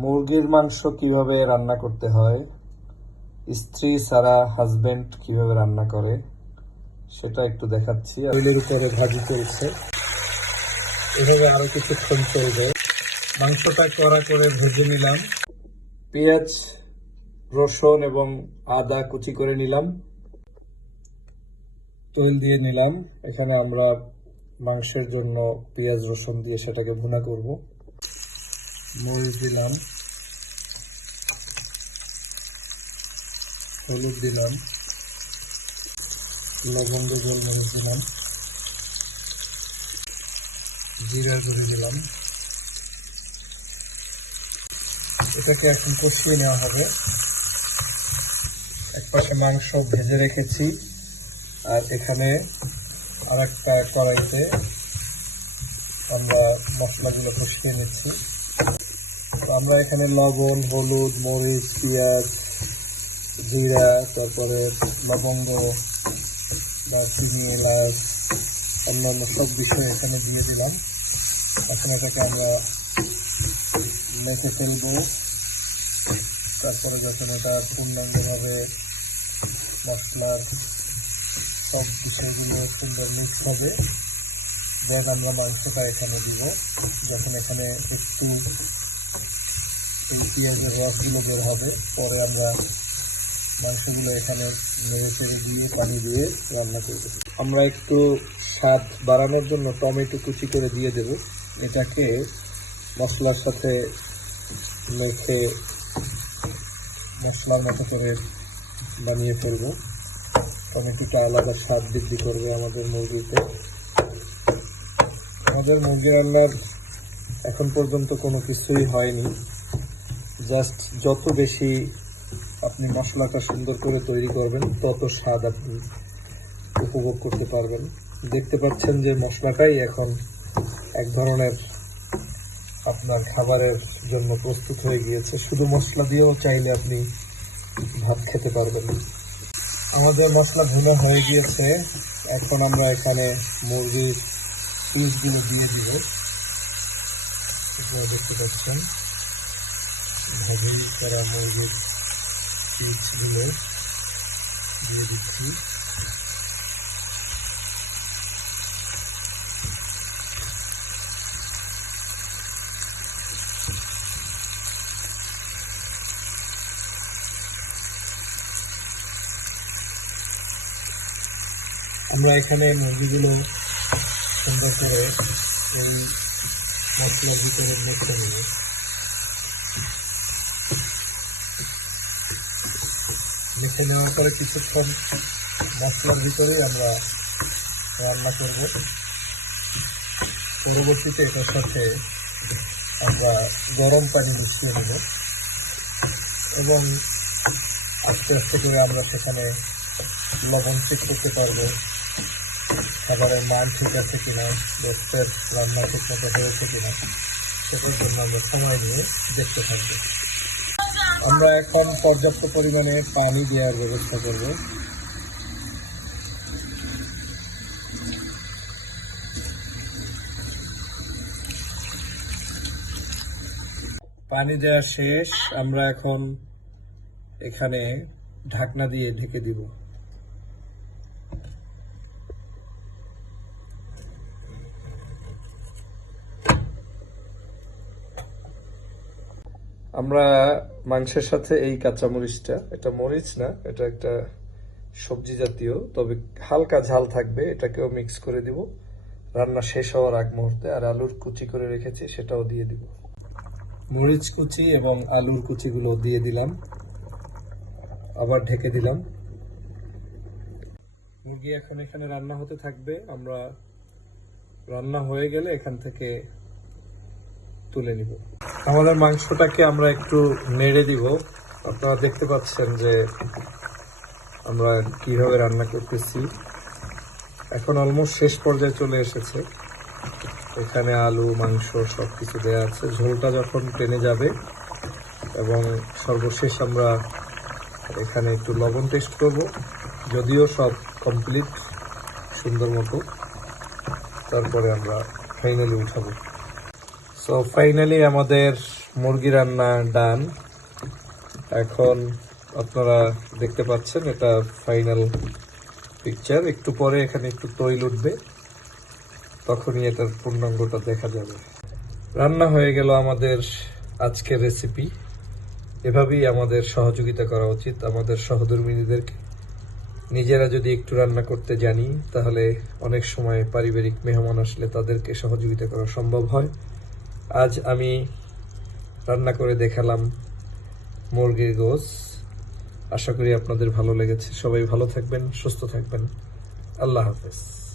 মুরগির মাংস কীভাবে রান্না করতে হয় স্ত্রী সারা হাজবেন্ড কীভাবে রান্না করে সেটা একটু দেখাচ্ছি। অয়েলের উপরে ভাজি চলছে। এভাবে আরও কিছুক্ষণ চলবে। মাংসটা কড়া করে ভেজে নিলাম। পেঁয়াজ রসুন এবং আদা কুচি করে নিলাম। তৈল দিয়ে নিলাম। এখানে আমরা মাংসের জন্য পেঁয়াজ রসুন দিয়ে সেটাকে ভুনা করব। মরিচ দিলাম। হলুদ দিলাম। লবঙ্গ গোলমরিচ দিলাম। জিরা গুঁড়ি দিলাম। এটাকে এখন কষিয়ে নেওয়া হবে। এক পাশে মাংস ভেজে রেখেছি। আর এখানে আর একটা কড়াইতে আমরা মশলাগুলো কষিয়ে নিচ্ছি। আমরা এখানে লবণ, হলুদ, মরিচ, পেঁয়াজ, জিরা, তারপরে লবঙ্গ দারচিনি এলাচ, অন্যান্য সব বিষয় এখানে দিয়ে দিলাম। এখন এটাকে আমরা মেখে ফেলব। তারপরে যখন এটা পূর্ণাঙ্গভাবে মশলার সব বিষয়গুলো সুন্দর মিক্স হবে দেন আমরা মাংসটা এখানে দিব। যখন এখানে একটু পেঁয়াজের রসগুলো বের হবে। পরে আমরা মাংসগুলো এখানে নেড়ে চেড়ে দিয়ে পানি দিয়ে রান্না করব আমরা একটু স্বাদ বাড়ানোর জন্য টমেটো কুচি করে দিয়ে দেব। এটাকে মশলার সাথে মেখে মশলার মতো করে বানিয়ে ফেলব। টমেটোটা আলাদা স্বাদ বৃদ্ধি করবে আমাদের মুরগিতে। আমাদের মুরগি রান্নার এখন পর্যন্ত কোনো কিছুই হয়নি। জাস্ট যত বেশি আপনি মশলাটা সুন্দর করে তৈরি করবেন, তত স্বাদ আপনি উপভোগ করতে পারবেন। দেখতে পাচ্ছেন যে মশলাটাই এখন এক ধরনের আপনার খাবারের জন্য প্রস্তুত হয়ে গিয়েছে। শুধু মশলা দিয়েও চাইলে আপনি ভাত খেতে পারবেন। আমাদের মশলা ভুনো হয়ে গিয়েছে। এখন আমরা এখানে মুরগির পিসগুলো দিয়ে দিব। দেখতে পাচ্ছেন। ভাজি তারা মুরগির পিসগুলো দিয়ে দিচ্ছি আমরা এখানে মুরগিগুলো সুন্দর করে এই মশলার ভিতরে মেখে নেব মেখে নেওয়ার পরে কিছুক্ষণ মশলার ভিতরেই আমরা রান্না করব। পরবর্তীতে এটার সাথে আমরা গরম পানি মিশিয়ে নেব এবং আস্তে আস্তে করে আমরা সেখানে লবণ চেক করতে পারব। খাবারের মান ঠিক আছে কিনা গোস্তের রান্না ঠিক মতো হয়েছে কিনা, সেটার জন্য আমরা সময় নিয়ে দেখতে থাকব। আমরা এখন পর্যাপ্ত পরিমাণে পানি দেওয়ার ব্যবস্থা করব। পানি দেওয়া শেষ, আমরা এখন এখানে ঢাকনা দিয়ে ঢেকে দিব। আমরা মাংসের সাথে এই কাঁচা মরিচটা এটা মরিচ না, এটা একটা সবজি জাতীয়, তবে হালকা ঝাল থাকবে, এটাকেও মিক্স করে দিব। রান্না শেষ হওয়ার আগ মুহূর্তে আর আলুর কুচি করে রেখেছি, সেটাও দিয়ে দিব। মরিচ কুচি এবং আলুর কুচিগুলো দিয়ে দিলাম। আবার ঢেকে দিলাম। মুরগি এখন এখানে রান্না হতে থাকবে। আমরা রান্না হয়ে গেলে এখান থেকে তুলে নিব। আমাদের মাংসটাকে আমরা একটু নেড়ে দিব। আপনারা দেখতে পাচ্ছেন যে আমরা কীভাবে রান্না করতেছি। এখন অলমোস্ট শেষ পর্যায়ে চলে এসেছে। এখানে আলু, মাংস সব কিছু দেওয়া আছে। ঝোলটা যখন টেনে যাবে এবং সর্বশেষ আমরা এখানে একটু লবণ টেস্ট করব। যদিও সব কমপ্লিট সুন্দর মতো। তারপরে আমরা ফাইনালি উঠাবো। সো ফাইনালি আমাদের মুরগি রান্না ডান এখন আপনারা দেখতে পাচ্ছেন এটা ফাইনাল পিকচার একটু পরে এখানে একটু তৈল উঠবে, তখনই এটার পূর্ণাঙ্গটা দেখা যাবে। রান্না হয়ে গেল আমাদের আজকের রেসিপি এভাবেই আমাদের সহযোগিতা করা উচিত আমাদের সহধর্মিনীদেরকে। নিজেরা যদি একটু রান্না করতে জানি, তাহলে অনেক সময় পারিবারিক মেহমান আসলে তাদেরকে সহযোগিতা করা সম্ভব হয়। আজ আমি রান্না করে দেখালাম মুরগির গোস আশা করি আপনাদের ভালো লেগেছে। সবাই ভালো থাকবেন, সুস্থ থাকবেন। আল্লাহ হাফেজ।